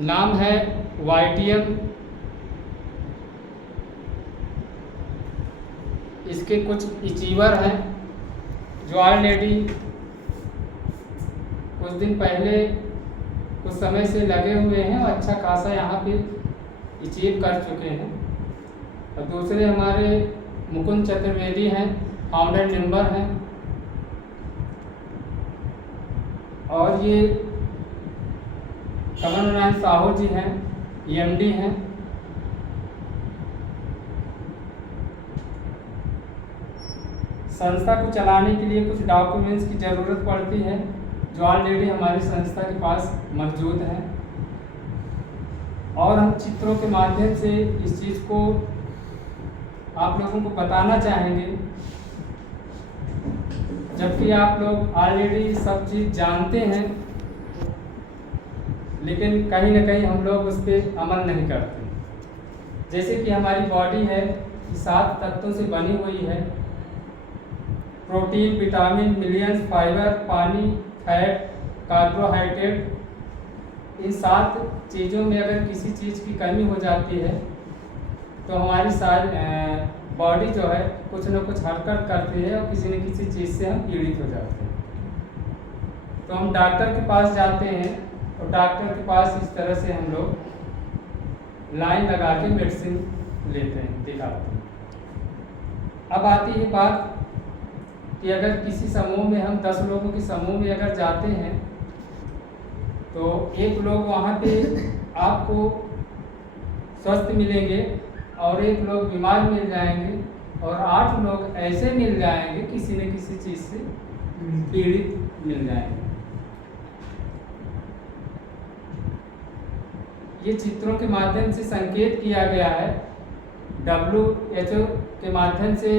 नाम है YTM। इसके कुछ अचीवर हैं जो ऑलरेडी कुछ दिन पहले कुछ समय से लगे हुए हैं और अच्छा खासा यहाँ पे अचीव कर चुके हैं। और दूसरे हमारे मुकुंद चतुर्वेदी हैं, फाउंडर मेंबर हैं। और ये कमल नारायण साहू जी हैं, EMD हैं। संस्था को चलाने के लिए कुछ डॉक्यूमेंट्स की ज़रूरत पड़ती है जो ऑलरेडी हमारी संस्था के पास मौजूद है, और हम चित्रों के माध्यम से इस चीज़ को आप लोगों को बताना चाहेंगे, जबकि आप लोग ऑलरेडी सब चीज़ जानते हैं, लेकिन कहीं ना कहीं हम लोग उस पर अमल नहीं करते। जैसे कि हमारी बॉडी है 7 तत्वों से बनी हुई है। प्रोटीन, विटामिन, मिनरल्स, फाइबर, पानी, फैट, कार्बोहाइड्रेट। इन 7 चीज़ों में अगर किसी चीज़ की कमी हो जाती है तो हमारी सारी बॉडी जो है कुछ न कुछ हरकत करती है और किसी न किसी चीज़ से हम पीड़ित हो जाते हैं। तो हम डॉक्टर के पास जाते हैं और डॉक्टर के पास इस तरह से हम लोग लाइन लगा के मेडिसिन लेते हैं, दिखाते हैं। अब आती है बात कि अगर किसी समूह में हम 10 लोगों के समूह में अगर जाते हैं तो एक लोग वहाँ पे आपको स्वस्थ मिलेंगे और एक लोग बीमार मिल जाएंगे और 8 लोग ऐसे मिल जाएंगे किसी न किसी चीज़ से पीड़ित मिल जाएंगे। ये चित्रों के माध्यम से संकेत किया गया है, WHO के माध्यम से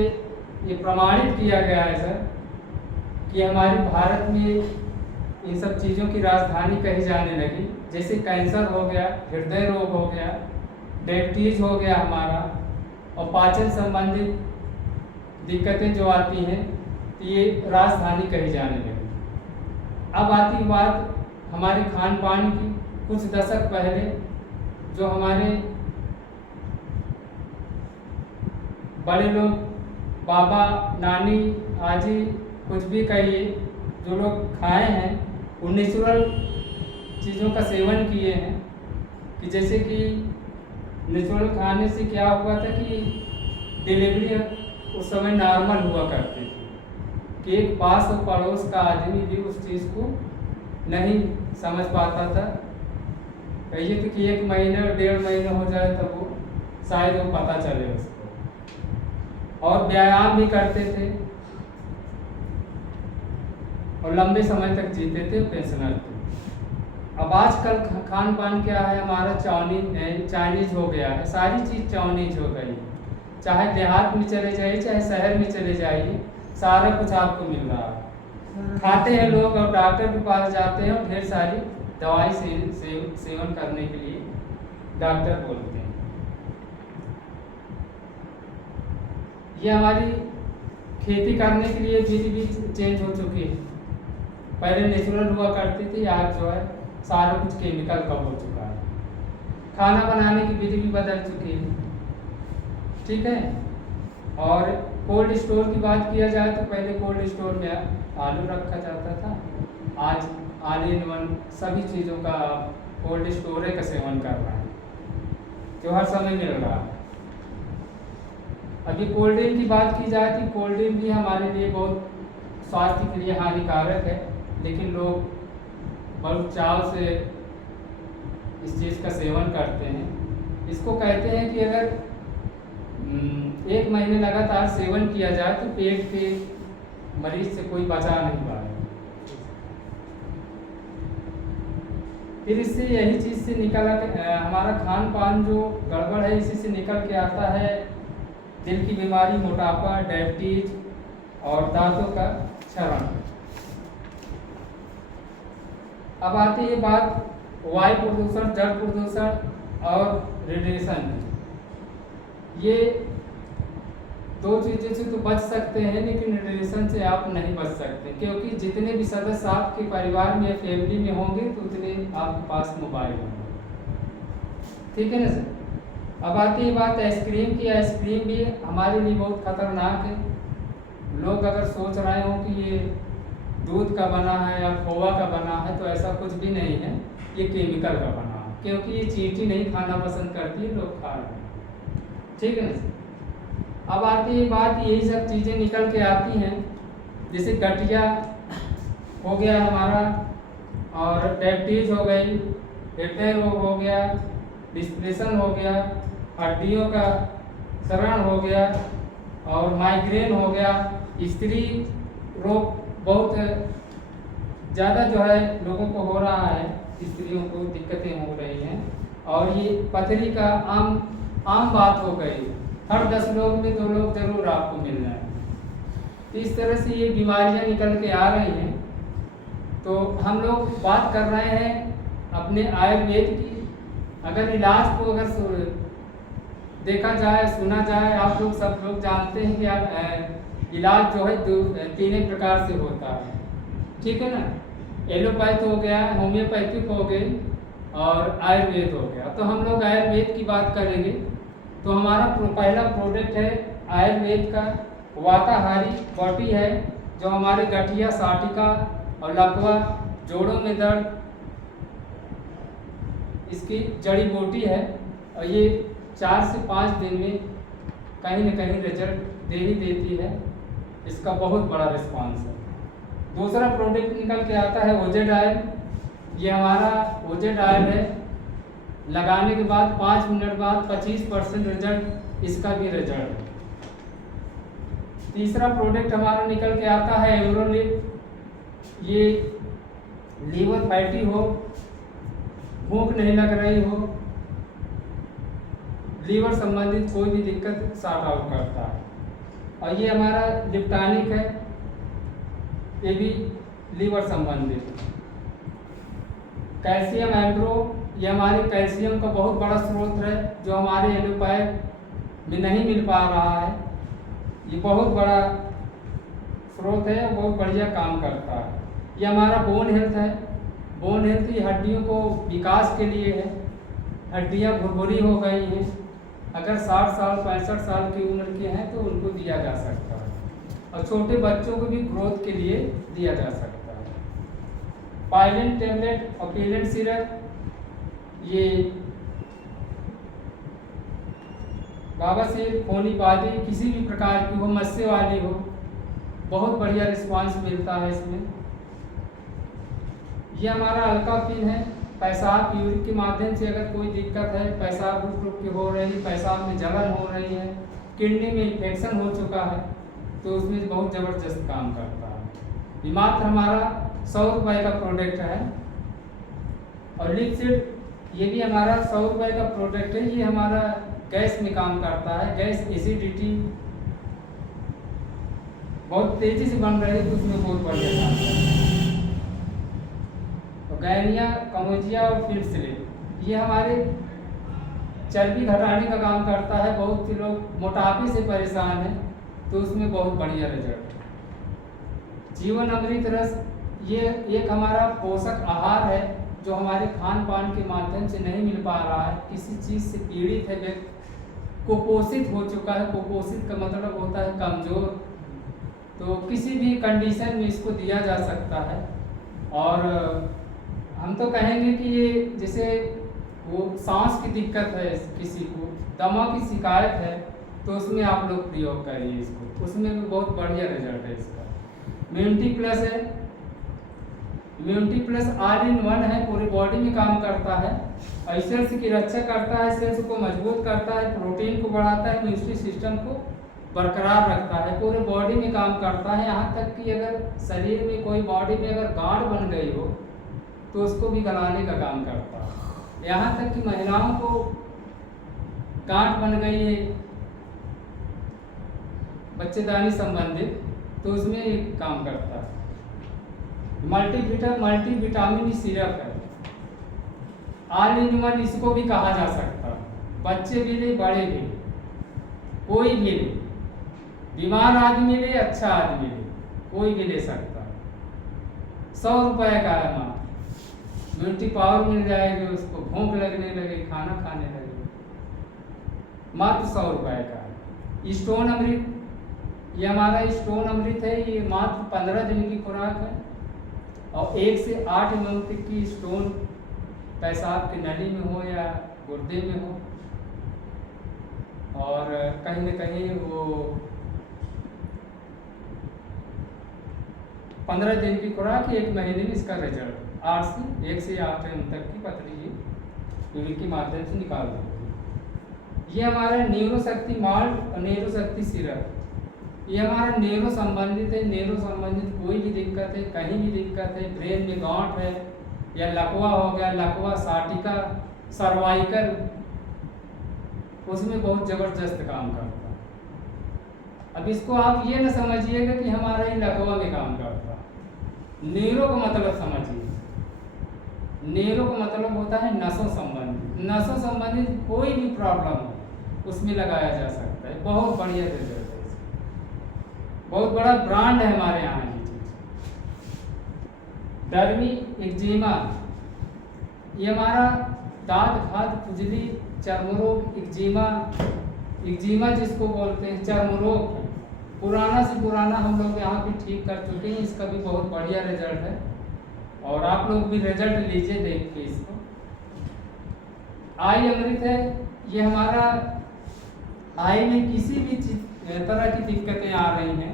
ये प्रमाणित किया गया है सर कि हमारे भारत में इन सब चीज़ों की राजधानी कही जाने लगी। जैसे कैंसर हो गया, हृदय रोग हो गया, डायबिटीज हो गया हमारा, और पाचन संबंधित दिक्कतें जो आती हैं तो ये राजधानी कही जाने लगी। अब आती बात हमारे खान पान की। कुछ दशक पहले जो हमारे बड़े लोग, बाबा, नानी, आजी, कुछ भी कहिए, जो लोग खाए हैं वो नेचुरल चीज़ों का सेवन किए हैं। कि जैसे कि नेचुरल खाने से क्या हुआ था कि डिलीवरी उस समय नॉर्मल हुआ करती थी, कि एक पास और पड़ोस का आदमी भी उस चीज़ को नहीं समझ पाता था। कहिए तो कि 1 महीने और 1.5 महीने हो जाए तब वो शायद वो पता चले उसको। और व्यायाम भी करते थे और लंबे समय तक जीते थे, पेंशनर थे। अब आजकल खान पान क्या है हमारा, चाइनीज हो गया है। सारी चीज़ चाइनीज हो गई। चाहे देहात में चले जाइए, चाहे शहर में चले जाइए, सारा कुछ आपको मिल रहा है। खाते हैं लोग और डॉक्टर के पास जाते हैं और ढेर सारी दवाई सेवन करने के लिए डॉक्टर बोलते हैं। ये हमारी खेती करने के लिए विधि भी चेंज हो चुकी है। पहले नेचुरल हुआ करती थी, आज जो है सारा कुछ केमिकल का हो चुका है। खाना बनाने की विधि भी बदल चुकी है, ठीक है। और कोल्ड स्टोर की बात किया जाए तो पहले कोल्ड स्टोर में आलू रखा जाता था, आज ऑल इन वन सभी चीज़ों का कोल्ड स्टोर का सेवन कर रहा है, जो हर समय मिल रहा है। अभी कोल्ड ड्रिंक की बात की जाए तो कोल्ड ड्रिंक भी हमारे लिए बहुत स्वास्थ्य के लिए हानिकारक है, लेकिन लोग बहुत चाव से इस चीज़ का सेवन करते हैं। इसको कहते हैं कि अगर 1 महीने लगातार सेवन किया जाए तो पेट के मरीज से कोई बचा नहीं पाएगा। फिर इससे यही चीज़ से निकल हमारा खान पान जो गड़बड़ है, इसी से निकल के आता है दिल की बीमारी, मोटापा, डायबिटीज और दांतों का क्षरण। अब आती है बात वायु प्रदूषण, जल प्रदूषण और रेडिएशन। ये 2 चीज़ों से तो बच सकते हैं, लेकिन रेडिएशन से आप नहीं बच सकते, क्योंकि जितने भी सदस्य आपके परिवार में या फैमिली में होंगे तो उतने आपके पास मोबाइल होंगे। ठीक है ना सर। अब आती है बात आइसक्रीम की। आइसक्रीम भी हमारे लिए बहुत खतरनाक है। लोग अगर सोच रहे हो कि ये दूध का बना है या खोआ का बना है, तो ऐसा कुछ भी नहीं है, ये केमिकल का बना है, क्योंकि ये चींटी नहीं खाना पसंद करती है, लोग खा रहे हैं, ठीक है ना सर। अब आती है बात, यही सब चीज़ें निकल के आती हैं, जैसे गठिया हो गया हमारा, और डायबिटीज हो गई, हृदय रोग हो गया, डिस्प्रेशन हो गया, हड्डियों का क्षरण हो गया, और माइग्रेन हो गया, स्त्री रोग बहुत ज़्यादा जो है लोगों को हो रहा है, स्त्रियों को दिक्कतें हो रही हैं, और ये पथरी का आम बात हो गई, हर 10 लोग में 2 लोग जरूर आपको मिल रहे हैं। तो इस तरह से ये बीमारियां निकल के आ रही हैं। तो हम लोग बात कर रहे हैं अपने आयुर्वेद की। अगर इलाज को अगर देखा जाए, सुना जाए, आप लोग सब लोग जानते हैं कि इलाज जो है 3 प्रकार से होता है, ठीक है ना। एलोपैथ हो गया, होम्योपैथिक हो गई, और आयुर्वेद हो गया। तो हम लोग आयुर्वेद की बात करेंगे। तो हमारा पहला प्रोडक्ट है आयुर्वेद का वाताहारी बॉटी है, जो हमारे गठिया, साटिका और लकवा, जोड़ों में दर्द, इसकी जड़ी बूटी है, और ये 4 से 5 दिन में कहीं न कहीं रिजल्ट दे ही देती है। इसका बहुत बड़ा रिस्पांस है। दूसरा प्रोडक्ट निकल के आता है ओजेड ऑयल। ये हमारा ओजेड ऑयल है, लगाने के बाद 5 मिनट बाद 25% रिजल्ट, इसका भी रिजल्ट है। तीसरा प्रोडक्ट हमारा निकल के आता है एवरोलिप। ये लीवर फैटी हो, भूख नहीं लग रही हो, लीवर संबंधित कोई भी दिक्कत सॉर्ट आउट करता है। और ये हमारा लिप्टानिक है, ये भी लीवर संबंधित। कैल्शियम एम्ब्रो, ये हमारे कैल्शियम का बहुत बड़ा स्रोत है, जो हमारे एलोपैथ में नहीं मिल पा रहा है। ये बहुत बड़ा स्रोत है, बहुत बढ़िया काम करता है। ये हमारा बोन हेल्थ है। बोन हेल्थ ये हड्डियों को विकास के लिए है। हड्डियाँ भुरभुरी हो गई हैं, अगर 60 साल 65 साल की उम्र के हैं तो उनको दिया जा सकता है, और छोटे बच्चों को भी ग्रोथ के लिए दिया जा सकता है। पाइलेंट टेबलेट और पेलेंट सिरप, ये बवासीर, खूनी बादी किसी भी प्रकार की हो, मस्से वाली हो, बहुत बढ़िया रिस्पांस मिलता है इसमें। ये हमारा अल्काफिन है। पेशाब यूरिक के माध्यम से अगर कोई दिक्कत है, पेशाब रुक के हो रही है, पेशाब में जलन हो रही है, किडनी में इन्फेक्शन हो चुका है, तो उसमें बहुत ज़बरदस्त काम करता है। ये मात्र हमारा 100 रुपये का प्रोडक्ट है। और लिपसिड, ये भी हमारा 100 रुपये का प्रोडक्ट है। ये हमारा गैस में काम करता है। गैस एसिडिटी बहुत तेज़ी से बन रही है, तो उसमें बहुत बढ़िया काम करता है। गैनिया, कमोजिया और फिल्सले, ये हमारे चर्बी घटाने का काम करता है। बहुत से लोग मोटापे से परेशान हैं, तो उसमें बहुत बढ़िया रिजल्ट है। जीवन अमृत रस, ये एक हमारा पोषक आहार है, जो हमारे खान पान के माध्यम से नहीं मिल पा रहा है। किसी चीज़ से पीड़ित है व्यक्ति, कुपोषित हो चुका है, कुपोषित का मतलब होता है कमज़ोर, तो किसी भी कंडीशन में इसको दिया जा सकता है। और हम तो कहेंगे कि ये जैसे वो सांस की दिक्कत है, किसी को दमा की शिकायत है, तो उसमें आप लोग प्रयोग करिए इसको, उसमें भी बहुत बढ़िया रिजल्ट है इसका। इम्यूनिटी प्लस है। Immunity plus all in one है, पूरी बॉडी में काम करता है, और सेल्स की रक्षा करता है, सेल्स को मजबूत करता है, प्रोटीन को बढ़ाता है, इम्यूनिटी सिस्टम को बरकरार रखता है, पूरे बॉडी में काम करता है। यहाँ तक कि अगर शरीर में कोई बॉडी में अगर गांठ बन गई हो, तो उसको भी गलाने का काम करता है। यहाँ तक कि महिलाओं को गांठ बन गई है बच्चेदानी संबंधित, तो उसमें एक काम करता है। मल्टीविटामिन सिरप है, ऑल इन वन इसको भी कहा जा सकता है। बच्चे भी ले, बड़े भी ले, कोई भी ले, बीमार आदमी ले, अच्छा आदमी ले, कोई भी ले सकता है। 100 रुपये का है मात्र। इम्यूनिटी पावर मिल जाएगी, उसको भूख लगने लगे, खाना खाने लगे। मात्र 100 रुपये का है। स्टोन अमृत, ये हमारा स्टोन अमृत है, ये मात्र 15 दिन की खुराक है और 1 से 8 mm तक की स्टोन पेशाब की नली में हो या गुर्दे में हो, और कहीं न कहीं वो 15 दिन की खुराक, 1 महीने में इसका रिजल्ट 1 से 8 mm तक की पतली यूरिन के माध्यम से निकाल देंगे। ये हमारा न्यूरो शक्ति माल्ट और न्यूरो शक्ति सिरप, ये हमारा न्यूरो संबंधित है। न्यूरो संबंधित कोई भी दिक्कत है, कहीं भी दिक्कत है, ब्रेन में गांठ है या लकवा हो गया, लकवा, साटिका, सर्वाइकल, उसमें बहुत ज़बरदस्त काम करता है। अब इसको आप ये न समझिएगा कि हमारा ही लकवा में काम करता है। न्यूरो का मतलब समझिए, न्यूरो का मतलब होता है नसों संबंधित। नसों संबंधित कोई भी प्रॉब्लम हो उसमें लगाया जा सकता है। बहुत बढ़िया रिजल्ट है इसका, बहुत बड़ा ब्रांड है हमारे यहाँ ये चीज़। डर्मी एक्जिमा, ये हमारा दांत घात, खुजली, चर्मरोग, एक्जिमा जिसको बोलते हैं, चर्मरोग पुराना से पुराना हम लोग यहाँ भी ठीक कर चुके हैं। इसका भी बहुत बढ़िया रिजल्ट है और आप लोग भी रिजल्ट लीजिए देख के इसको। आई अमृत है, ये हमारा आई में किसी भी तरह की दिक्कतें आ रही हैं,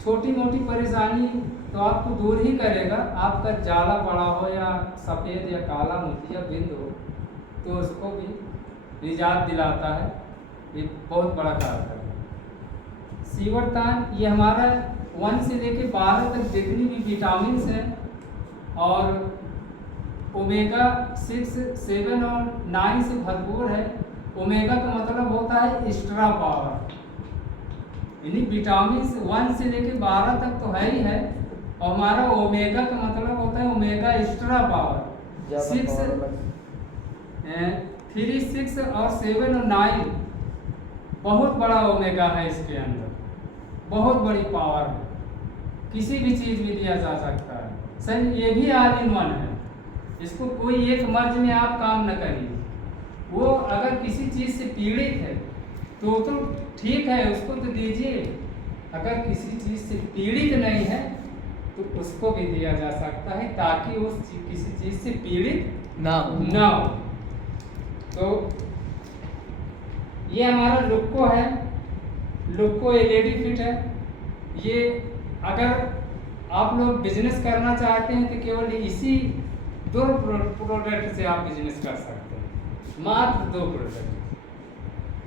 छोटी मोटी परेशानी तो आपको दूर ही करेगा। आपका जाला पड़ा हो या सफ़ेद या काला मोतिया बिंद हो तो उसको भी निजात दिलाता है। ये बहुत बड़ा कारगर है। सीवरतान, ये हमारा 1 से लेकर 12 तक जितनी भी विटामिन हैं और ओमेगा 6, 7 और 9 से भरपूर है। ओमेगा का मतलब होता है एक्स्ट्रा पावर, यानी विटामिन 1 से लेकर 12 तक तो है ही है, और हमारा ओमेगा का मतलब होता है ओमेगा एक्स्ट्रा पावर। 3, 6 और 7 और 9 बहुत बड़ा ओमेगा है इसके अंदर, बहुत बड़ी पावर है, किसी भी चीज़ में दिया जा सकता है। सर ये भी ऑल इन वन है, इसको कोई एक मर्ज में आप काम न करिए। वो अगर किसी चीज़ से पीड़ित है तो ठीक है, उसको तो दीजिए। अगर किसी चीज़ से पीड़ित नहीं है तो उसको भी दिया जा सकता है, ताकि उस किसी चीज़ से पीड़ित ना हो। तो ये हमारा लुक्को है, लुक्को एलईडी फिट है। ये अगर आप लोग बिजनेस करना चाहते हैं तो केवल इसी 2 प्रोडक्ट से आप बिजनेस कर सकते हैं, मात्र 2 प्रोडक्ट।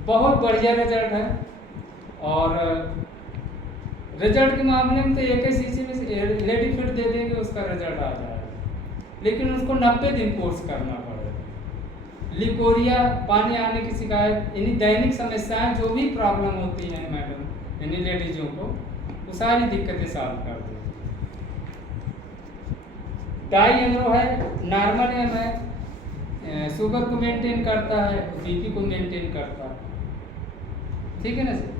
बहुत बढ़िया रिजल्ट है और रिजल्ट के मामले में तो एक ही शीशी में एलईडी फिट दे देंगे, उसका रिजल्ट आ जाएगा, लेकिन उसको 90 दिन कोर्स करना पड़ेगा। लिकोरिया, पानी आने की शिकायत, यानी दैनिक समस्याएं जो भी प्रॉब्लम होती हैं मैडम, यानी लेडीजों को, वो सारी दिक्कतें सॉल्व कर देती है। डाई एमरो है, नॉर्मल एम है, शुगर को मेंटेन करता है, बीपी को मेंटेन करता है, ठीक है ना सर।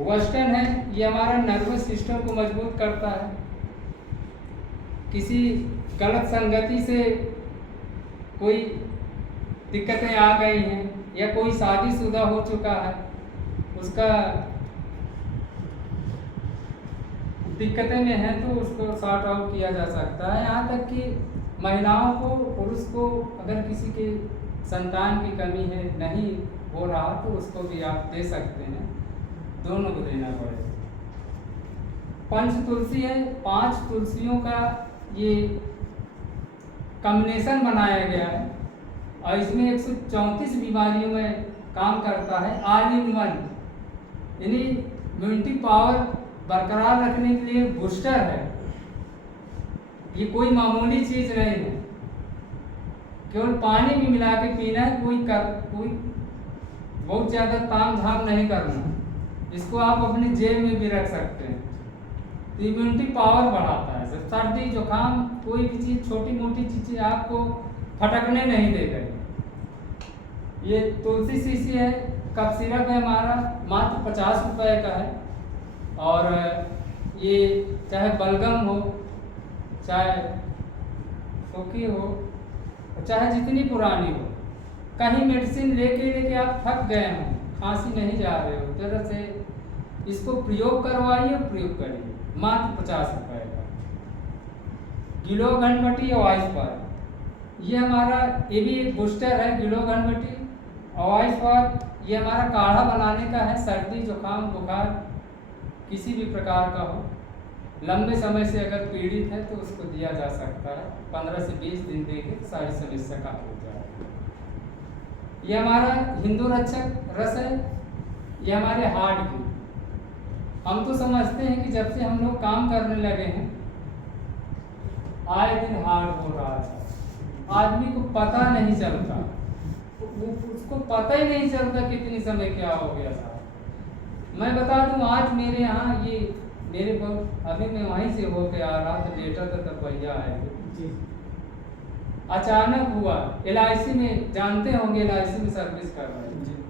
वेस्टर्न है, ये हमारा नर्वस सिस्टम को मजबूत करता है। किसी गलत संगति से कोई दिक्कतें आ गई हैं या कोई शादीशुदा हो चुका है, उसका दिक्कतें में है तो उसको सॉर्ट आउट किया जा सकता है। यहाँ तक कि महिलाओं को, पुरुष को अगर किसी के संतान की कमी है, नहीं हो रहा, तो उसको भी आप दे सकते हैं, दोनों को देना पड़ेगा। पंच तुलसी है, 5 तुलसियों का ये कॉम्बिनेशन बनाया गया है और इसमें 134 बीमारियों में काम करता है। ऑल इन वन, यानी इम्यूनिटी पावर बरकरार रखने के लिए बूस्टर है। ये कोई मामूली चीज़ नहीं है, केवल पानी में मिला के पीना है, कोई बहुत ज़्यादा ताम झाम नहीं करना। इसको आप अपनी जेब में भी रख सकते हैं, तो इम्यूनिटी पावर बढ़ाता है। सब सर्दी जुकाम कोई भी चीज़, छोटी मोटी चीज़ें आपको फटकने नहीं देगा। ये तुलसी शीशी है, कप सिरप है हमारा, मात्र 50 रुपये का है। और ये चाहे बलगम हो, चाहे सूखी हो, चाहे जितनी पुरानी हो, कहीं मेडिसिन लेके आप थक गए हों, खांसी नहीं जा रहे हो, जरा से इसको प्रयोग करवाइए और प्रयोग करिए, मात्र 50 रुपये का। गिलो घनमटी ऑइस पर, ये हमारा ये भी एक बूस्टर है। गिलो घनमटी ऑइस पर ये हमारा काढ़ा बनाने का है। सर्दी जुकाम बुखार किसी भी प्रकार का हो, लंबे समय से अगर पीड़ित है तो उसको दिया जा सकता है। 15 से 20 दिन देके तो सारी समस्या का हो जाएगी। ये हमारा हिंदू रक्षक रस है, ये हमारे हार्ट की। हम तो समझते हैं कि जब से हम लोग काम करने लगे हैं, आए दिन हार्ट हो रहा है, आदमी को पता नहीं चलता, उसको पता ही नहीं चलता कितनी समय क्या हो गया था। मैं बता दूं, आज मेरे यहाँ ये मेरे को अभी मैं वहीं से होके आ रहा था, बेटा था तब भैया आए थे, अचानक हुआ। LIC में जानते होंगे, LIC में सर्विस कर रहे हैं,